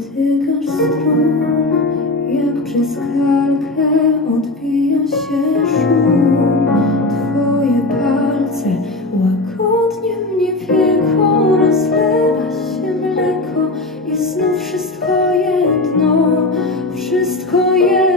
Dotykasz strun, jak przez kalkę odbija się szum. Twoje palce łagodnie mnie wieką, rozlewa się mleko i znów wszystko jedno, wszystko jedno,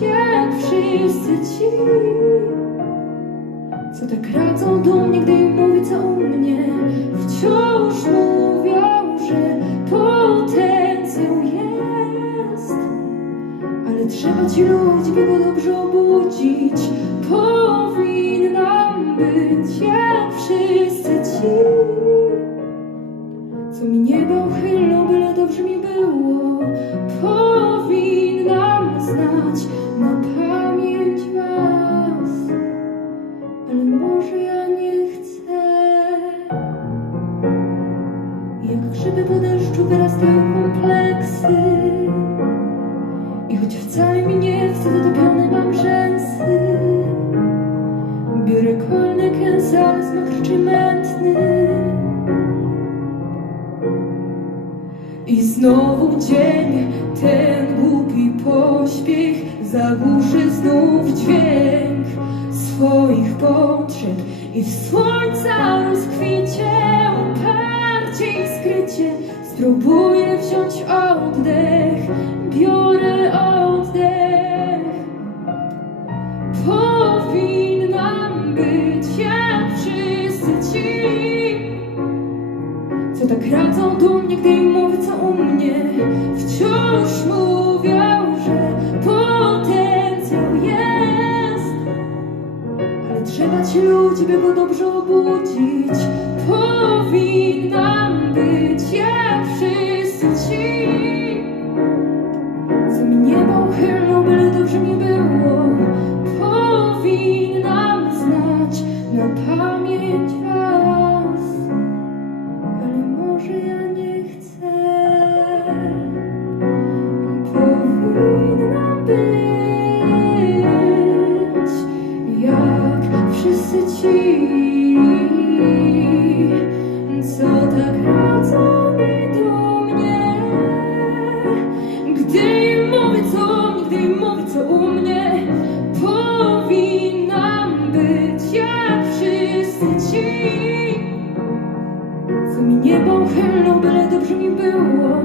Jak wszyscy ci co tak radzą do mnie, gdy mówię co u mnie Wciąż mówią, że potencjał jest. Ale trzeba ci ludzi, by go dobrze obudzić. Powinnam być jak ja nie chcę. Jak grzyby po deszczu wyrastają kompleksy. I choć wcale mi nie chce, zatopione mam rzęsy. Biorę kęsal, smak czy mętny. I znowu dzień, ten głupi pośpiech zagłuszy znów dźwięk i w słońca rozkwicie uparcie i skrycie spróbuję wziąć oddech, biorę oddech. Powinnam być jak wszyscy ci, co tak radzą do mnie, gdy mówię co u mnie Wciąż mówią, że potencjał ludzi, by go dobrze obudzić Powinnam być jak wszyscy ci Co mi niebo uchylą, byle dobrze mi było Powinnam znać na pamięć ale może ja nie chcę. Powinnam być co u mnie, powinnam być jak wszyscy ci. Co mi niebo uchylą, byle dobrze mi było